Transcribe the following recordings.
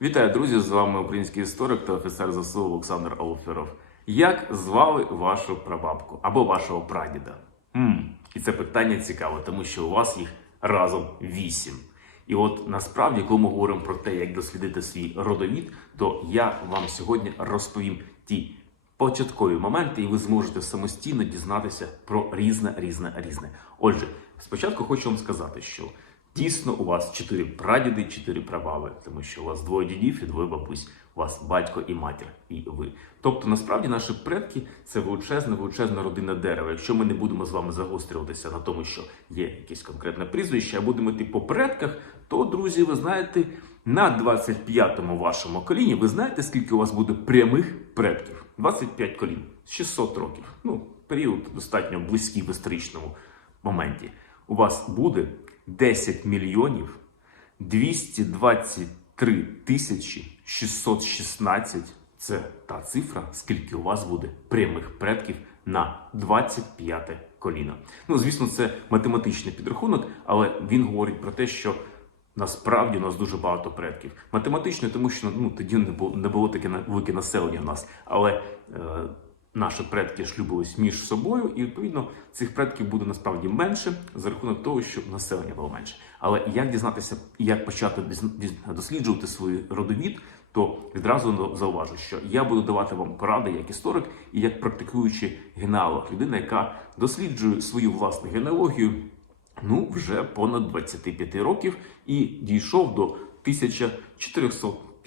Вітаю, друзі! З вами український історик та офіцер ЗСУ Олександр Олферов. Як звали вашу прабабку або вашого прадіда? М, І це питання цікаве, тому що у вас їх разом вісім. І от насправді, коли ми говоримо про те, як дослідити свій родовід, то я вам сьогодні розповім ті початкові моменти, і ви зможете самостійно дізнатися про різне, різне, різне. Отже, спочатку хочу вам сказати, що дійсно у вас чотири прадіди, чотири прабаби, тому що у вас двоє дідів і двоє бабусь. У вас батько і матір, і ви. Тобто, насправді, наші предки це величезне, величезне родинне дерево. Якщо ми не будемо з вами загострюватися на тому, що є якесь конкретне прізвище, а будемо йти по предках, то, друзі, ви знаєте, на 25-му вашому коліні ви знаєте, скільки у вас буде прямих предків? 25 колін, 600 років. Ну, період достатньо близький в історичному моменті. У вас буде 10 мільйонів 223 тисячі 616 це та цифра, скільки у вас буде прямих предків на 25 коліно. Ну, звісно, це математичний підрахунок, але він говорить про те, що насправді у нас дуже багато предків. Математично, тому що ну, тоді не було, не було таке велике населення в нас. Але е, наші предки шлюбились між собою, і відповідно цих предків буде насправді менше за рахунок того, що населення було менше. Але як дізнатися, як почати досліджувати свій родовід, то відразу зауважу, що я буду давати вам поради як історик і як практикуючий генеалог, людина, яка досліджує свою власну генеалогію ну вже понад 25 років і дійшов до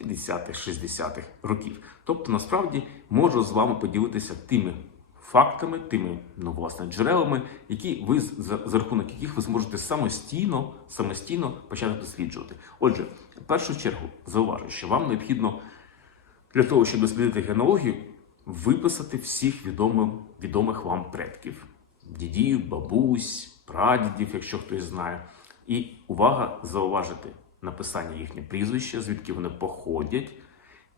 1450-60-х років. Тобто, насправді можу з вами поділитися тими фактами, тими ну, власне джерелами, які ви за, за рахунок яких ви зможете самостійно самостійно почати досліджувати. Отже, в першу чергу зауважу, що вам необхідно для того, щоб дослідити генеалогію, виписати всіх відомих, відомих вам предків: дідів, бабусь, прадідів, якщо хтось знає. І увага зауважити написання їхнє прізвище, звідки вони походять,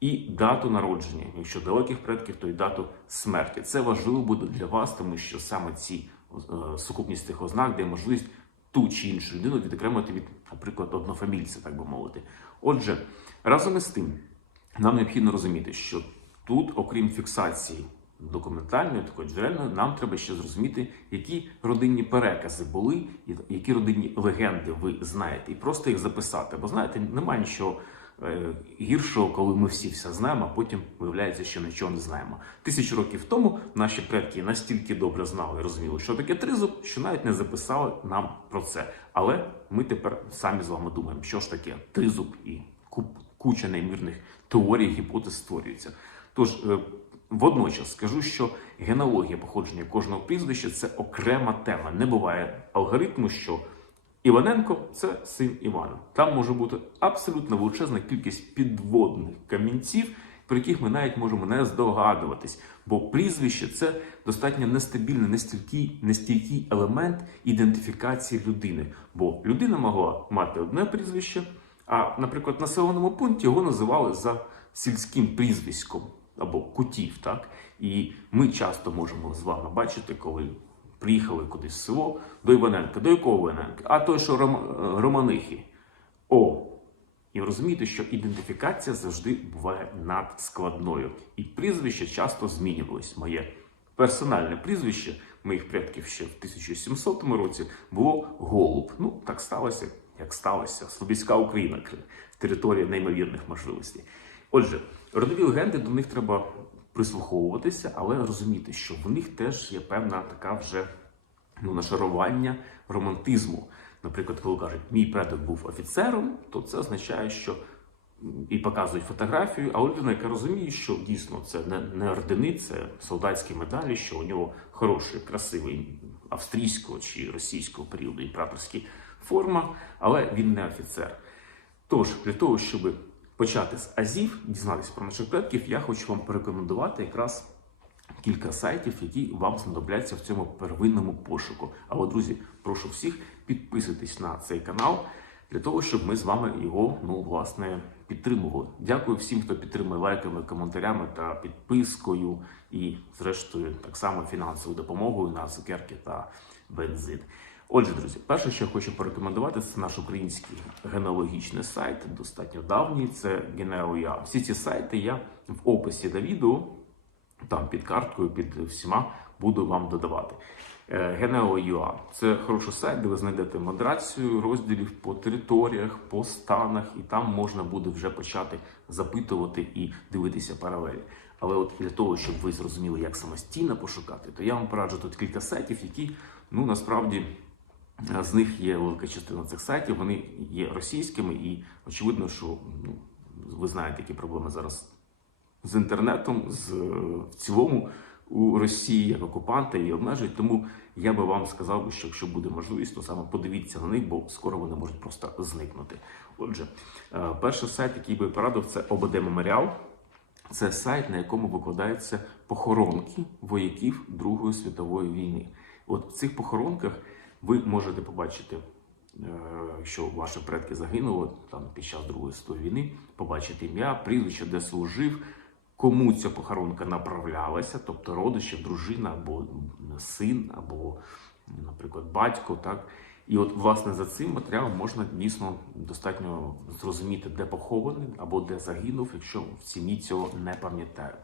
і дату народження. Якщо далеких предків, то й дату смерті. Це важливо буде для вас, тому що саме ці е, сукупність цих ознак дає можливість ту чи іншу людину відокремити від, наприклад, однофамільця, так би мовити. Отже, разом із тим, нам необхідно розуміти, що тут, окрім фіксації документальної, такої джерельної, нам треба ще зрозуміти, які родинні перекази були, і які родинні легенди ви знаєте, і просто їх записати. Бо знаєте, немає нічого е, гіршого, коли ми всі все знаємо, а потім виявляється, що нічого не знаємо. Тисячу років тому наші предки настільки добре знали і розуміли, що таке тризуб, що навіть не записали нам про це. Але ми тепер самі з вами думаємо, що ж таке тризуб і куча неймовірних теорій, гіпотез створюється. Тож е, водночас скажу, що генеалогія походження кожного прізвища це окрема тема. Не буває алгоритму, що Іваненко це син Івана. Там може бути абсолютно величезна кількість підводних камінців, про яких ми навіть можемо не здогадуватись. Бо прізвище це достатньо нестабільний, нестійкий, нестійкий елемент ідентифікації людини. Бо людина могла мати одне прізвище, а, наприклад, населеному пункті його називали за сільським прізвиськом або кутів. Так? І ми часто можемо з вами бачити, коли приїхали кудись в село до Іваненка. До якого Іваненка? А той, що Ром... Романихи. О, і розумієте, що ідентифікація завжди буває надскладною. І прізвища часто змінювались. Моє персональне прізвище моїх предків ще в 1700 році було Голуб. Ну, так сталося, як сталося. Слобідська Україна, територія неймовірних можливостей. Отже, родові легенди до них треба прислуховуватися, але розуміти, що в них теж є певна така вже ну, нашарування романтизму. Наприклад, коли кажуть, мій предок був офіцером, то це означає, що і показують фотографію, а людина, яка розуміє, що дійсно це не, не ордени, це солдатські медалі, що у нього хороший, красивий австрійського чи російського періоду імператорський форма, але він не офіцер. Тож, для того, щоб почати з азів, дізнатися про наших предків, я хочу вам порекомендувати якраз кілька сайтів, які вам знадобляться в цьому первинному пошуку. Але, друзі, прошу всіх підписуйтесь на цей канал для того, щоб ми з вами його ну власне підтримували. Дякую всім, хто підтримує лайками, коментарями та підпискою, і, зрештою, так само фінансовою допомогою на цукерки та бензин. Отже, друзі, перше, що я хочу порекомендувати, це наш український генеалогічний сайт, достатньо давній. Це Geneo.ua. Всі ці сайти я в описі до відео, там під карткою, під всіма буду вам додавати. Е, Geneo.ua – це хороший сайт, де ви знайдете модерацію розділів по територіях, по станах, і там можна буде вже почати запитувати і дивитися паралелі. Але от для того, щоб ви зрозуміли, як самостійно пошукати, то я вам пораджу тут кілька сайтів, які ну насправді е, з них є велика частина цих сайтів. Вони є російськими, і очевидно, що ну ви знаєте, які проблеми зараз з інтернетом, з е, в цілому у Росії як окупанта і обмежують. Тому я би вам сказав, що якщо буде можливість, то саме подивіться на них, бо скоро вони можуть просто зникнути. Отже, е, перший сайт, який би порадив, це ОБД Меморіал. Це сайт, на якому викладаються похоронки вояків Другої світової війни. От в цих похоронках ви можете побачити, е, що ваші предки загинули там під час Другої світової війни, побачити ім'я, прізвище, де служив, кому ця похоронка направлялася, тобто родичів, дружина або син, або, наприклад, батько. Так? І от, власне, за цим матеріалом можна дійсно достатньо зрозуміти, де похований або де загинув, якщо в сім'ї цього не пам'ятають.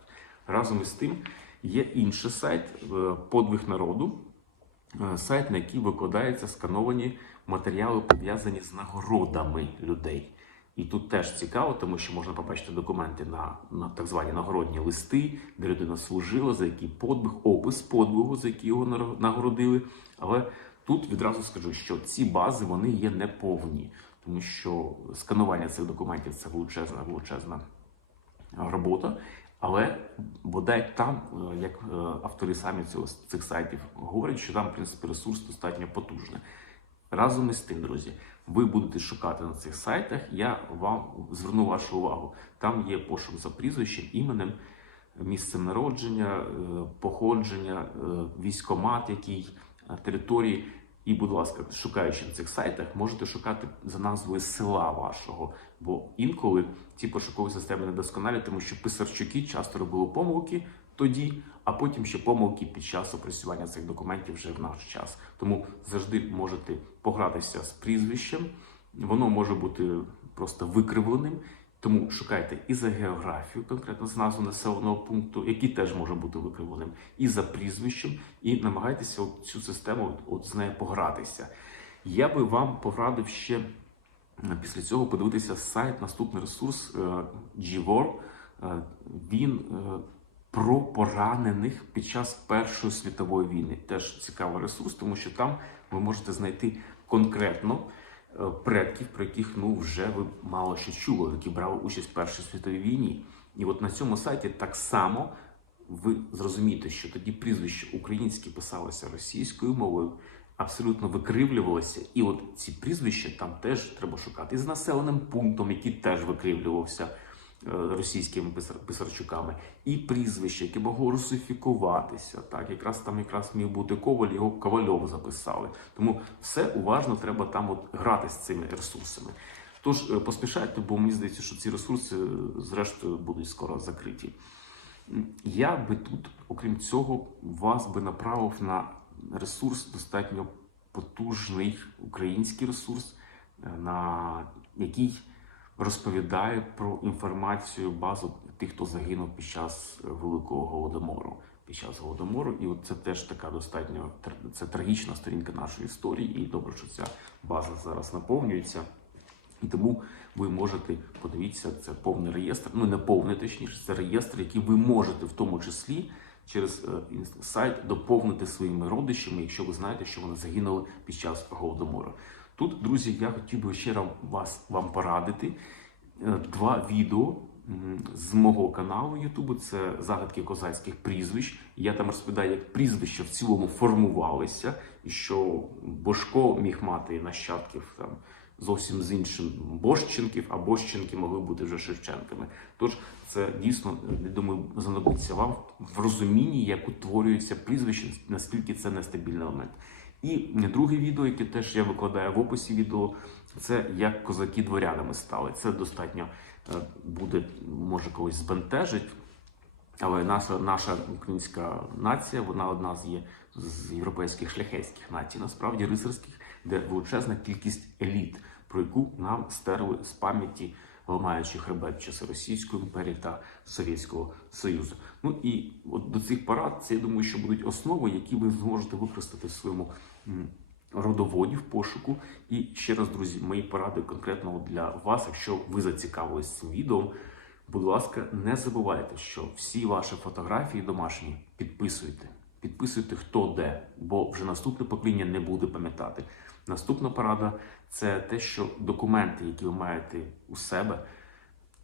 Разом із тим є інший сайт е, Подвиг народу, сайт, на який викладаються скановані матеріали, пов'язані з нагородами людей. І тут теж цікаво, тому що можна побачити документи на, на так звані нагородні листи, де людина служила, за який подвиг, опис подвигу, за який його нагородили. Але тут відразу скажу, що ці бази вони є неповні, тому що сканування цих документів це величезна, величезна робота. Але бодай там, е, як е, автори самі цього цих сайтів говорять, що там в принципі ресурс достатньо потужний. Разом із тим, друзі, ви будете шукати на цих сайтах. Я вам зверну вашу увагу. Там є пошук за прізвищем, іменем, місцем народження, е, походження, військомат, який території. І, будь ласка, шукаючи на цих сайтах, можете шукати за назвою села вашого. Бо інколи ці пошукові системи недосконалі, тому що писарчуки часто робили помилки тоді, а потім ще помилки під час опрацювання цих документів вже в наш час. Тому завжди можете погратися з прізвищем, воно може бути просто викривленим. Тому шукайте і за географію, конкретно з назву населеного пункту, який теж може бути викривленим, і за прізвищем, і намагайтеся цю систему от, з нею погратися. Я би вам порадив ще після цього подивитися сайт, наступний ресурс е, Е, Він е, про поранених під час Першої світової війни. Теж цікавий ресурс, тому що там ви можете знайти конкретно предків, про яких ну вже ви мало що чули, які брали участь в Першій світовій війні. І от на цьому сайті так само ви зрозумієте, що тоді прізвища українські писалися російською мовою, абсолютно викривлювалися. І от ці прізвища там теж треба шукати. І з населеним пунктом, який теж викривлювався е, російськими писар- писарчуками, і прізвище, яке могло русифікуватися. Так, якраз там якраз міг бути Коваль, його Ковальов записали. Тому все уважно треба там от грати з цими ресурсами. Тож е, поспішайте, бо мені здається, що ці ресурси е, зрештою будуть скоро закриті. Я би тут, окрім цього, вас би направив на ресурс достатньо потужний український ресурс, е, на який розповідає про інформацію базу тих, хто загинув під час е, Великого Голодомору. Під час голодомору, і от це теж така достатньо це трагічна сторінка нашої історії, і добре, що ця база зараз наповнюється. І тому ви можете подивіться, це повний реєстр, ну не повний, точніше, це реєстр, який ви можете в тому числі через е, сайт доповнити своїми родичами, якщо ви знаєте, що вони загинули під час голодомору. Тут, друзі, я хотів би ще раз вас вам порадити е, два відео з мого каналу Ютубу. Це загадки козацьких прізвищ. Я там розповідаю, як прізвища в цілому формувалися, і що Бошко міг мати нащадків там зовсім з іншим Бощенків, а Бощенки могли бути вже Шевченками. Тож це дійсно, я думаю, знадобиться вам в розумінні, як утворюється прізвище, наскільки це нестабільний елемент. І друге відео, яке теж я викладаю в описі відео, це як козаки дворянами стали. Це достатньо е, буде, може когось збентежить. Але наша, наша українська нація, вона одна з є з європейських шляхетських націй, насправді рицарських, де величезна кількість еліт, про яку нам стерли з пам'яті, ламаючи хребет в часи Російської імперії та Совєтського Союзу. Ну і от до цих парад, це я думаю, що будуть основи, які ви зможете використати в своєму родоводі в пошуку. І ще раз, друзі, мої поради конкретно для вас, якщо ви зацікавились цим відео. Будь ласка, не забувайте, що всі ваші фотографії домашні підписуйте. Підписуйте хто де, бо вже наступне покоління не буде пам'ятати. Наступна порада це те, що документи, які ви маєте у себе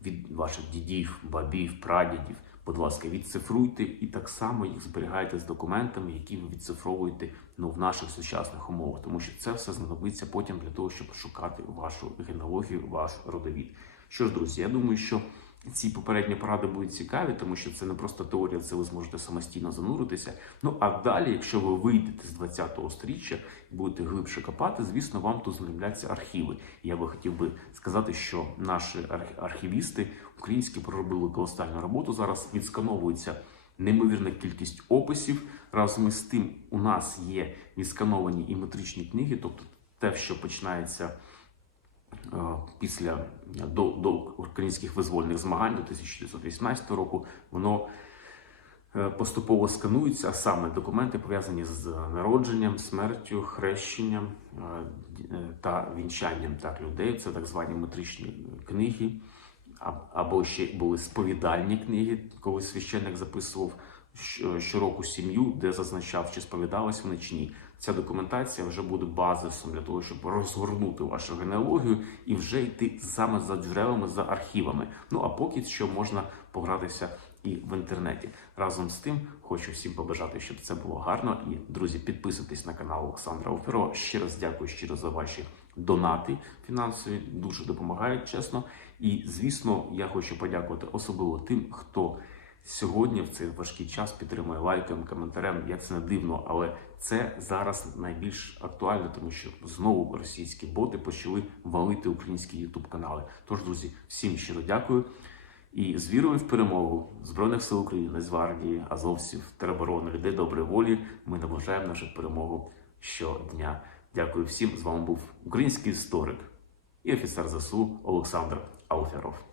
від ваших дідів, бабів, прадідів, будь ласка, відцифруйте і так само їх зберігайте з документами, які ви відцифровуєте ну, в наших сучасних умовах, тому що це все знадобиться потім для того, щоб шукати вашу генеалогію, ваш родовід. Що ж, друзі, я думаю, що ці попередні поради будуть цікаві, тому що це не просто теорія, це ви зможете самостійно зануритися. Ну а далі, якщо ви вийдете з 20-го сторіччя і будете глибше копати, звісно, вам тут знадобляться архіви. Я би хотів би сказати, що наші арх- архівісти українські проробили колосальну роботу. Зараз відскановується неймовірна кількість описів. Разом із тим, у нас є відскановані і метричні книги, тобто те, що починається е, після до, до українських визвольних змагань до 1918 року, воно е, поступово сканується, а саме документи пов'язані з народженням, смертю, хрещенням е, е, та вінчанням так людей. Це так звані метричні книги. Або ще були сповідальні книги, коли священник записував щороку сім'ю, де зазначав, чи сповідались вони чи ні. Ця документація вже буде базисом для того, щоб розгорнути вашу генеалогію і вже йти саме за джерелами, за архівами. Ну а поки що можна погратися і в інтернеті. Разом з тим, хочу всім побажати, щоб це було гарно. І друзі, підписуйтесь на канал Олександра Оферова. Ще раз дякую щиро за ваші донати фінансові, дуже допомагають, чесно. І звісно, я хочу подякувати особливо тим, хто сьогодні в цей важкий час підтримує лайком, коментарем. Як це не дивно, але це зараз найбільш актуально, тому що знову російські боти почали валити українські ютуб канали. Тож, друзі, всім щиро дякую. І з вірою в перемогу Збройних сил України, Нацгвардії, азовців, тероборони, людей доброї волі. Ми наближаємо нашу перемогу щодня. Дякую всім. З вами був український історик і офіцер ЗСУ Олександр Алферов.